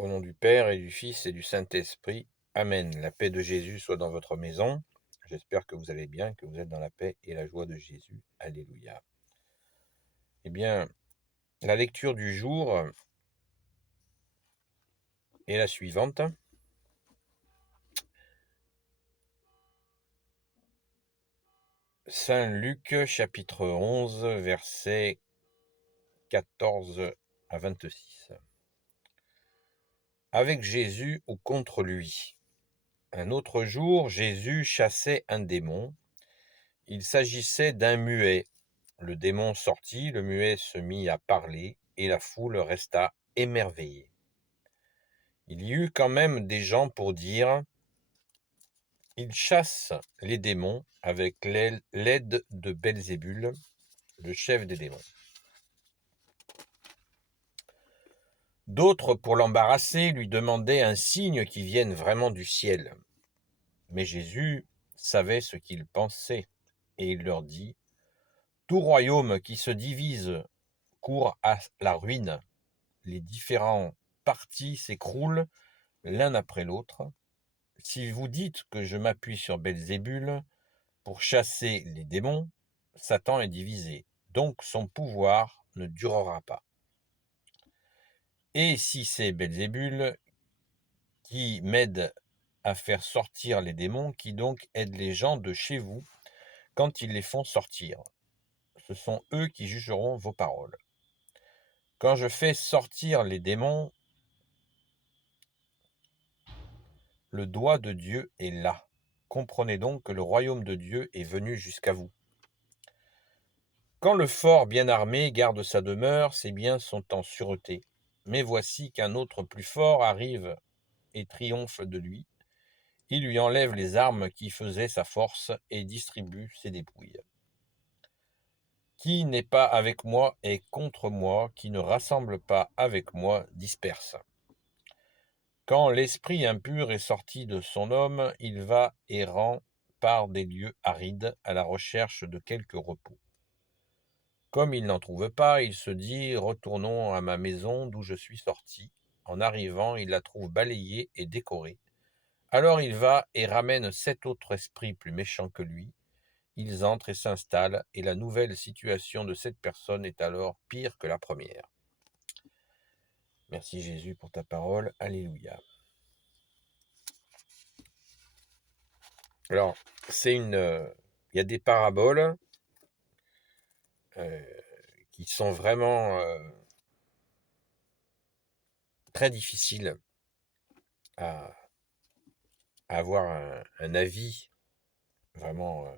Au nom du Père et du Fils et du Saint-Esprit. Amen. La paix de Jésus soit dans votre maison. J'espère que vous allez bien, que vous êtes dans la paix et la joie de Jésus. Alléluia. Eh bien, la lecture du jour est la suivante. Saint Luc, chapitre 11, versets 14 à 26. Avec Jésus ou contre lui. Un autre jour, Jésus chassait un démon. Il s'agissait d'un muet. Le démon sortit, le muet se mit à parler, et la foule resta émerveillée. Il y eut quand même des gens pour dire: il chasse les démons avec l'aide de Belzébul, le chef des démons. D'autres, pour l'embarrasser, lui demandaient un signe qui vienne vraiment du ciel. Mais Jésus savait ce qu'ils pensaient, et il leur dit: tout royaume qui se divise court à la ruine. Les différents partis s'écroulent l'un après l'autre. Si vous dites que je m'appuie sur Belzébul pour chasser les démons, Satan est divisé, donc son pouvoir ne durera pas. Et si c'est Belzébul qui m'aide à faire sortir les démons, qui donc aide les gens de chez vous quand ils les font sortir? Ce sont eux qui jugeront vos paroles. Quand je fais sortir les démons, le doigt de Dieu est là. Comprenez donc que le royaume de Dieu est venu jusqu'à vous. Quand le fort bien armé garde sa demeure, ses biens sont en sûreté. Mais voici qu'un autre plus fort arrive et triomphe de lui. Il lui enlève les armes qui faisaient sa force et distribue ses dépouilles. Qui n'est pas avec moi est contre moi, qui ne rassemble pas avec moi disperse. Quand l'esprit impur est sorti de son homme, il va errant par des lieux arides à la recherche de quelque repos. Comme il n'en trouve pas, il se dit: retournons à ma maison d'où je suis sorti. En arrivant, il la trouve balayée et décorée. Alors il va et ramène 7 autres esprits plus méchants que lui. Ils entrent et s'installent, et la nouvelle situation de cette personne est alors pire que la première. Merci Jésus pour ta parole. Alléluia. Alors, il y a des paraboles euh, qui sont vraiment très difficiles à, à avoir un avis vraiment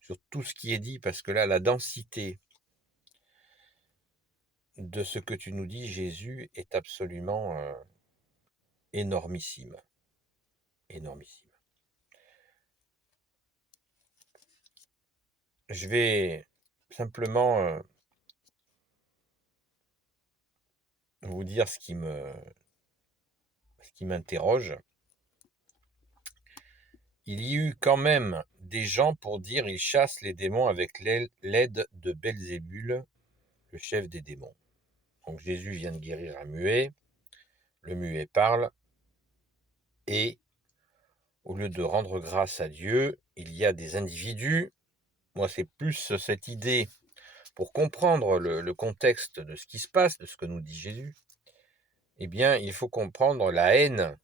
sur tout ce qui est dit, parce que là, la densité de ce que tu nous dis, Jésus, est absolument énormissime. Énormissime. Je vais simplement vous dire ce qui m'interroge. Il y eut quand même des gens pour dire: il chasse les démons avec l'aide de Belzébul, le chef des démons. Donc Jésus vient de guérir un muet, le muet parle, et au lieu de rendre grâce à Dieu, il y a des individus. Moi, c'est plus cette idée, pour comprendre le contexte de ce qui se passe, de ce que nous dit Jésus. Eh bien, il faut comprendre la haine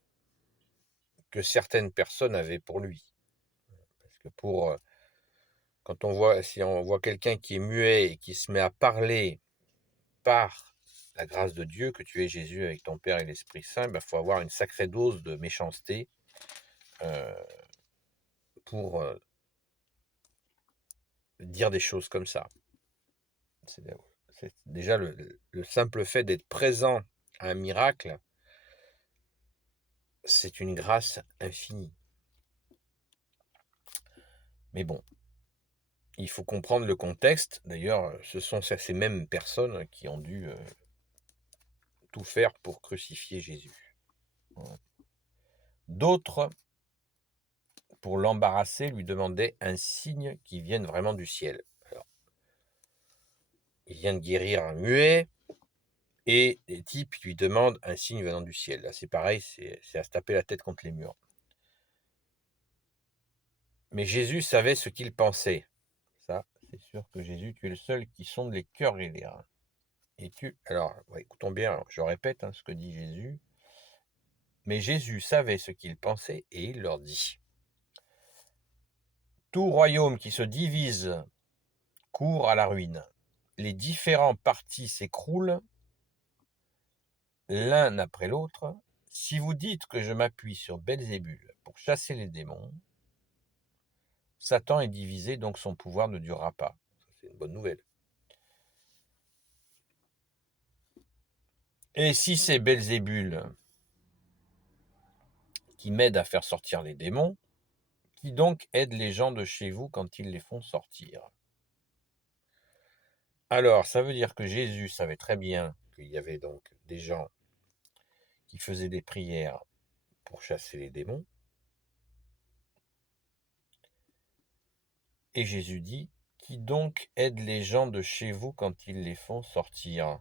que certaines personnes avaient pour lui. Parce que si on voit quelqu'un qui est muet et qui se met à parler par la grâce de Dieu, que tu es Jésus avec ton Père et l'Esprit Saint, il faut avoir une sacrée dose de méchanceté euh, pour dire des choses comme ça. C'est déjà le simple fait d'être présent à un miracle, c'est une grâce infinie. Mais bon, il faut comprendre le contexte. D'ailleurs, ce sont ces mêmes personnes qui ont dû tout faire pour crucifier Jésus. D'autres, pour l'embarrasser, lui demandaient un signe qui vienne vraiment du ciel. Alors, il vient de guérir un muet, Et les types lui demandent un signe venant du ciel. Là, c'est pareil, c'est à se taper la tête contre les murs. Mais Jésus savait ce qu'il pensait. Ça, c'est sûr que Jésus, tu es le seul qui sonde les cœurs et les reins. Alors, ouais, écoutons bien, je répète ce que dit Jésus. Mais Jésus savait ce qu'il pensait et il leur dit: tout royaume qui se divise court à la ruine. Les différents partis s'écroulent l'un après l'autre. Si vous dites que je m'appuie sur Belzébul pour chasser les démons, Satan est divisé, donc son pouvoir ne durera pas. C'est une bonne nouvelle. Et si c'est Belzébul qui m'aide à faire sortir les démons, qui donc aide les gens de chez vous quand ils les font sortir? Alors, ça veut dire que Jésus savait très bien qu'il y avait donc des gens qui faisaient des prières pour chasser les démons. Et Jésus dit: qui donc aide les gens de chez vous quand ils les font sortir?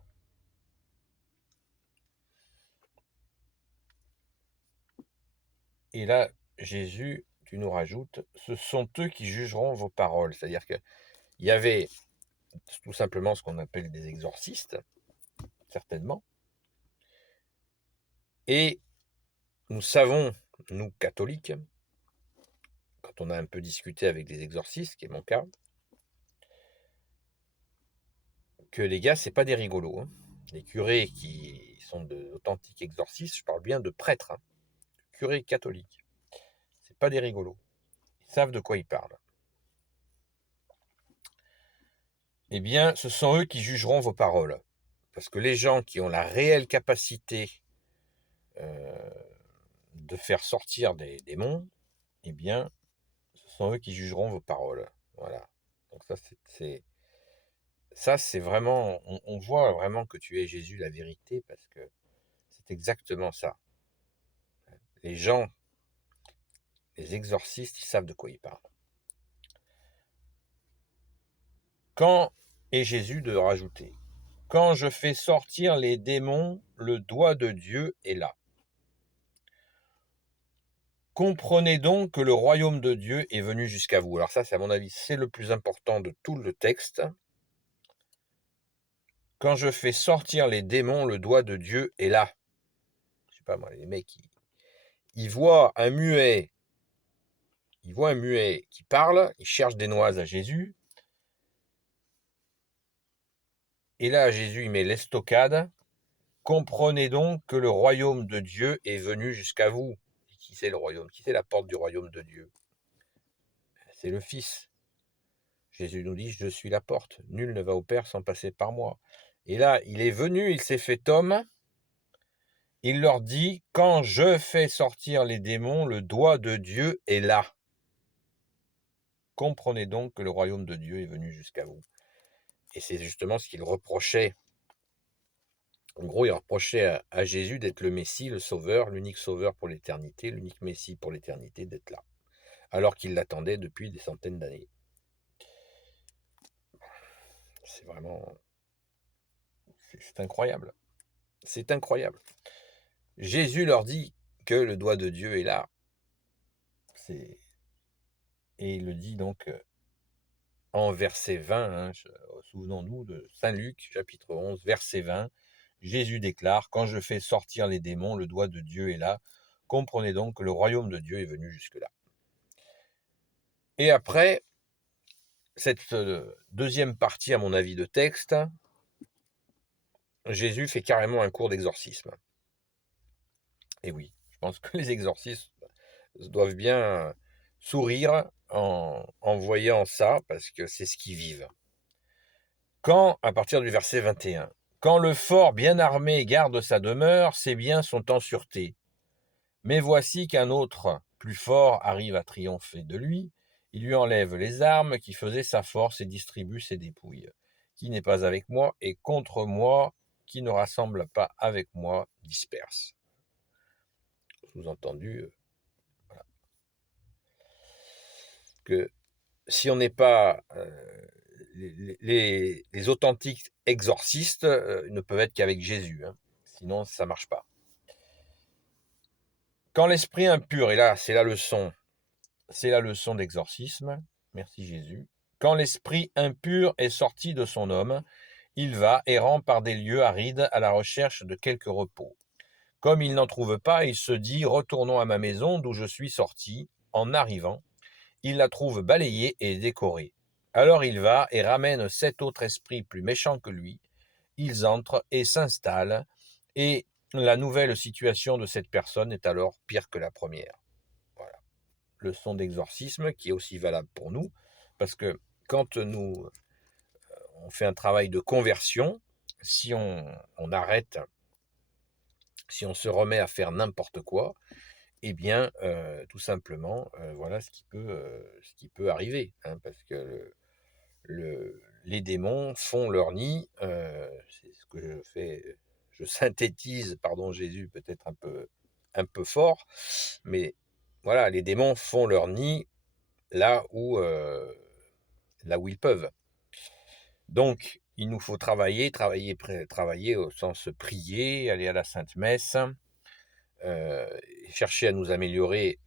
Et là, Jésus, tu nous rajoutes, ce sont eux qui jugeront vos paroles. C'est-à-dire qu'il y avait tout simplement ce qu'on appelle des exorcistes, certainement. Et nous savons, nous catholiques, quand on a un peu discuté avec des exorcistes, qui est mon cas, que les gars, c'est pas des rigolos. Les curés qui sont d'authentiques exorcistes, je parle bien de prêtres, curés catholiques. C'est pas des rigolos. Ils savent de quoi ils parlent. Eh bien, ce sont eux qui jugeront vos paroles. Parce que les gens qui ont la réelle capacité de faire sortir des démons, eh bien, ce sont eux qui jugeront vos paroles. Voilà. Donc ça, c'est vraiment, on voit vraiment que tu es Jésus, la vérité, parce que c'est exactement ça. Les gens, les exorcistes, ils savent de quoi ils parlent. Quand est Jésus de rajouter: quand je fais sortir les démons, le doigt de Dieu est là. Comprenez donc que le royaume de Dieu est venu jusqu'à vous. Alors ça, c'est à mon avis, c'est le plus important de tout le texte. Quand je fais sortir les démons, le doigt de Dieu est là. Je sais pas moi, les mecs, ils voient un muet, qui parle, ils cherchent des noises à Jésus. Et là, Jésus, il met l'estocade. Comprenez donc que le royaume de Dieu est venu jusqu'à vous. Et qui c'est le royaume? Qui c'est la porte du royaume de Dieu? C'est le Fils. Jésus nous dit: je suis la porte. Nul ne va au Père sans passer par moi. Et là, il est venu, il s'est fait homme. Il leur dit: quand je fais sortir les démons, le doigt de Dieu est là. Comprenez donc que le royaume de Dieu est venu jusqu'à vous. Et c'est justement ce qu'il reprochait. En gros, il reprochait à Jésus d'être le Messie, le Sauveur, l'unique Sauveur pour l'éternité, l'unique Messie pour l'éternité, d'être là, alors qu'il l'attendait depuis des centaines d'années. C'est vraiment... c'est incroyable. C'est incroyable. Jésus leur dit que le doigt de Dieu est là. Et il le dit donc en verset 20, souvenons-nous de Saint Luc, chapitre 11, verset 20, Jésus déclare: quand je fais sortir les démons, le doigt de Dieu est là. Comprenez donc que le royaume de Dieu est venu jusque-là. Et après, cette deuxième partie, à mon avis, de texte, Jésus fait carrément un cours d'exorcisme. Et oui, je pense que les exorcistes doivent bien sourire en voyant ça, parce que c'est ce qu'ils vivent. Quand, à partir du verset 21, quand le fort bien armé garde sa demeure, ses biens sont en sûreté. Mais voici qu'un autre, plus fort, arrive à triompher de lui. Il lui enlève les armes qui faisaient sa force et distribue ses dépouilles. Qui n'est pas avec moi et contre moi, qui ne rassemble pas avec moi, disperse. Sous-entendu, voilà, que si on n'est pas les authentiques exorcistes ne peuvent être qu'avec Jésus, hein, sinon ça ne marche pas. Quand l'esprit impur, et là c'est la leçon d'exorcisme, merci Jésus. Quand l'esprit impur est sorti de son homme, il va, errant par des lieux arides, à la recherche de quelque repos. Comme il n'en trouve pas, il se dit: retournons à ma maison d'où je suis sorti. En arrivant, il la trouve balayée et décorée. Alors il va et ramène 7 autres esprits plus méchants que lui. Ils entrent et s'installent, et la nouvelle situation de cette personne est alors pire que la première. Voilà. Leçon d'exorcisme qui est aussi valable pour nous, parce que quand on fait un travail de conversion, si on arrête, si on se remet à faire n'importe quoi, eh bien, tout simplement, voilà ce qui peut arriver, hein, parce que les démons font leur nid, c'est ce que je synthétise, pardon Jésus, peut-être un peu fort, mais voilà, les démons font leur nid là là où ils peuvent. Donc, il nous faut travailler au sens prier, aller à la Sainte Messe, chercher à nous améliorer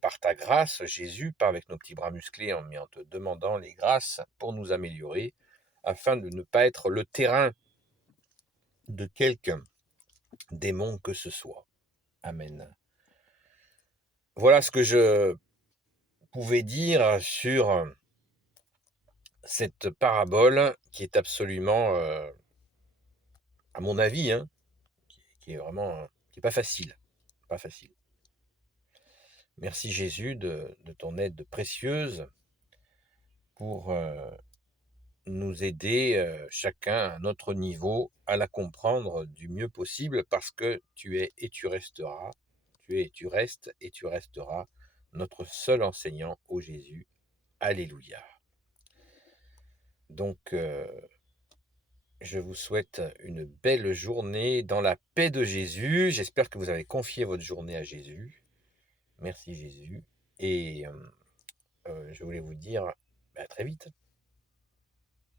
par ta grâce, Jésus, pas avec nos petits bras musclés, mais en te demandant les grâces pour nous améliorer, afin de ne pas être le terrain de quelque démon que ce soit. Amen. Voilà ce que je pouvais dire sur cette parabole qui est absolument, à mon avis, hein, qui est vraiment, qui est pas facile, pas facile. Merci Jésus de ton aide précieuse pour nous aider, chacun à notre niveau, à la comprendre du mieux possible, parce que tu es et tu resteras, tu es et tu restes et tu resteras notre seul enseignant, ô Jésus. Alléluia. Donc, je vous souhaite une belle journée dans la paix de Jésus. J'espère que vous avez confié votre journée à Jésus. Merci Jésus. Et je voulais vous dire à très vite.